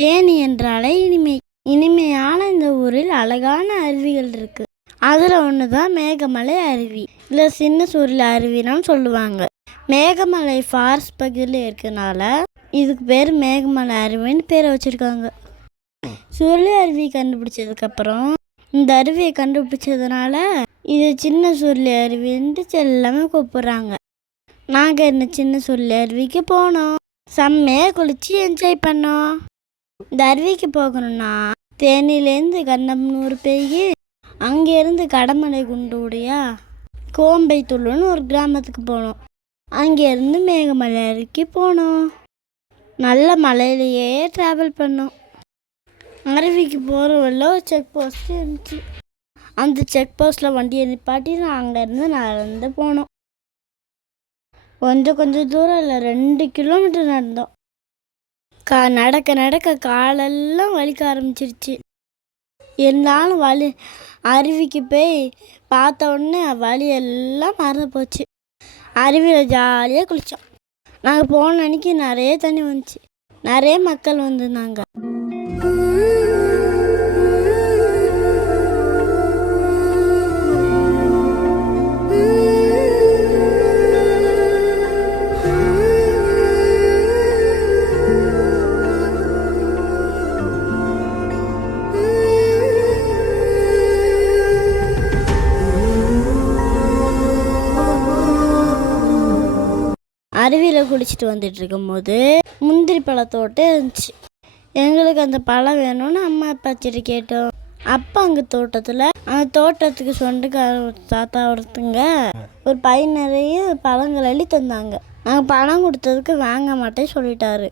தேனி என்றாலே இனிமை. இனிமையான இந்த ஊரில் அழகான அருவிகள் இருக்கு. அதில் ஒன்று தான் மேகமலை அருவி, இல்லை சின்ன சூரியல் அருவின்னு சொல்லுவாங்க. மேகமலை ஃபாரஸ்ட் பகுதியில் இருக்கனால இதுக்கு பேர் மேகமலை அருவின்னு பேரை வச்சுருக்காங்க. சூரிய அருவி கண்டுபிடிச்சதுக்கப்புறம் இந்த அருவியை கண்டுபிடிச்சதுனால இது சின்ன சூரிய அருவின்ட்டு எல்லாமே கூப்பிட்றாங்க. நாங்கள் இந்த சின்ன சூரிய அருவிக்கு போனோம். செம்மையாக குளித்து என்ஜாய் பண்ணோம். இந்த அருவிக்கு போகணும்னா தேனிலேருந்து கண்ணம்னூர் போய் அங்கேருந்து கடமலை குண்டுடையா கோம்பைத்துள்ளுன்னு ஒரு கிராமத்துக்கு போனோம். அங்கேருந்து மேகமலை அருவிக்கு போனோம். நல்ல மலையிலேயே ட்ராவல் பண்ணோம். அருவிக்கு போகிற வழியில் ஒரு செக் போஸ்ட் இருந்துச்சு. அந்த செக் போஸ்ட்டில் வண்டியை நிப்பாட்டி அங்கேருந்து நடந்து போனோம். கொஞ்சம் தூரம் இல்லை, 2 கிலோமீட்டர் நடந்தோம். நடக்க நடக்க காலெல்லாம் வலிக்க ஆரம்பிச்சிருச்சு. இருந்தாலும் அருவிக்கு போய் பார்த்த உடனே வலியெல்லாம் மறந்து போச்சு. அருவியில் ஜாலியாக குளித்தோம். நாங்கள் போன அன்றைக்கி நிறைய தண்ணி வந்துச்சு, நிறைய மக்கள் வந்திருந்தாங்க. அருவியில் குளிச்சுட்டு வந்துட்டு இருக்கும்போது முந்திரி பழத்தோட்டம் இருந்துச்சு. எங்களுக்கு அந்த பழம் வேணும்னு அம்மா அப்பாச்சிட்டு கேட்டோம். அப்போ அங்கே அந்த தோட்டத்துக்கு சொந்தக்கார தாத்தா ஒருத்தங்க ஒரு பை நிறைய பழங்கள் அள்ளி தந்தாங்க. நாங்கள் பணம் கொடுத்ததுக்கு வாங்க மாட்டேன்னு சொல்லிட்டாரு.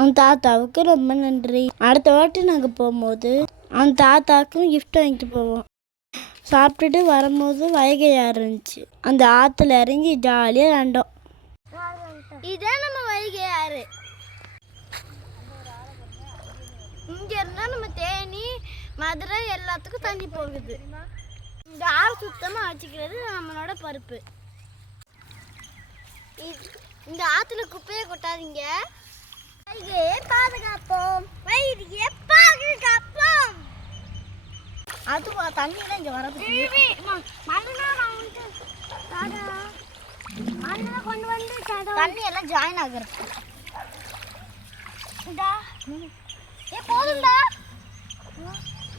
அந்த தாத்தாவுக்கு ரொம்ப நன்றி. அடுத்த வாட்டி நாங்கள் போகும்போது அந்த தாத்தாவுக்கும் கிஃப்ட் வாங்கிட்டு போவோம். சாப்பிட்டுட்டு வரும்போது வைகை ஆறு இருந்துச்சு. அந்த ஆற்றுல இறங்கி ஜாலியாக விளாண்டோம். இதான் நம்ம வைகை ஆறு. இங்க இருந்தா நம்ம தேனி மதுரை எல்லாத்துக்கும் தண்ணி போகுது. இந்த ஆறு சுத்தமா வச்சுக்கிறது நம்மளோட பொறுப்பு. இந்த ஆத்துல குப்பையை கொட்டாதீங்க. வைகையை பாதுகாப்போம், வைகையை பாதுகாப்போம். அதுவா தண்ணியெல்லாம் இங்க வரது கொண்டு வந்து தண்ணி எல்லாம் ஜாயின் ஆகுறது. போதும்டா,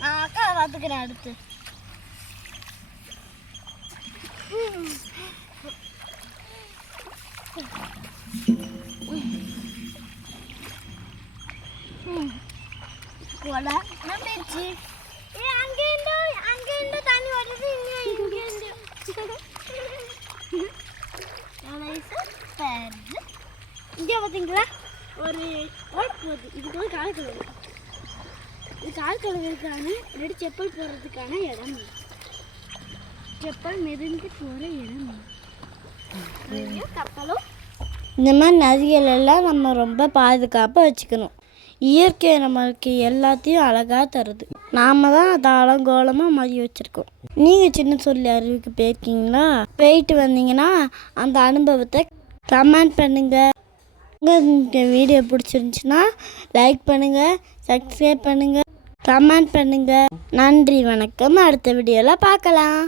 நான் அக்கா பார்த்துக்கிறேன். அடுத்து போயிடுச்சு. அங்கேருந்து தண்ணி வருது. இங்கே பார்த்தீங்களா ஒரு ஓட் போகுது. இதுக்கு வந்து கால் கழுவு. இது கால் கழுவுறதுக்கான ரெடி செப்பல் போடுறதுக்கான இடம். செப்பல் மெதுந்து போகிற இடம். கப்பலும் இந்த மாதிரி நதிகள் எல்லாம் நம்ம ரொம்ப பாதுகாப்பாக வச்சுக்கணும். இயற்கை நம்மளுக்கு எல்லாத்தையும் அழகாக தருது. நாம் தான் அதை அலங்கோலமாக மாறி வச்சுருக்கோம். நீங்கள் சின்ன சொல்லி அருவிக்கு போயிருக்கீங்களா? போயிட்டு வந்தீங்கன்னா அந்த அனுபவத்தை கமெண்ட் பண்ணுங்கள். உங்களுக்கு வீடியோ பிடிச்சிருந்துச்சுன்னா லைக் பண்ணுங்கள், சப்ஸ்கிரைப் பண்ணுங்கள், கமெண்ட் பண்ணுங்கள். நன்றி, வணக்கம். அடுத்த வீடியோவில் பார்க்கலாம்.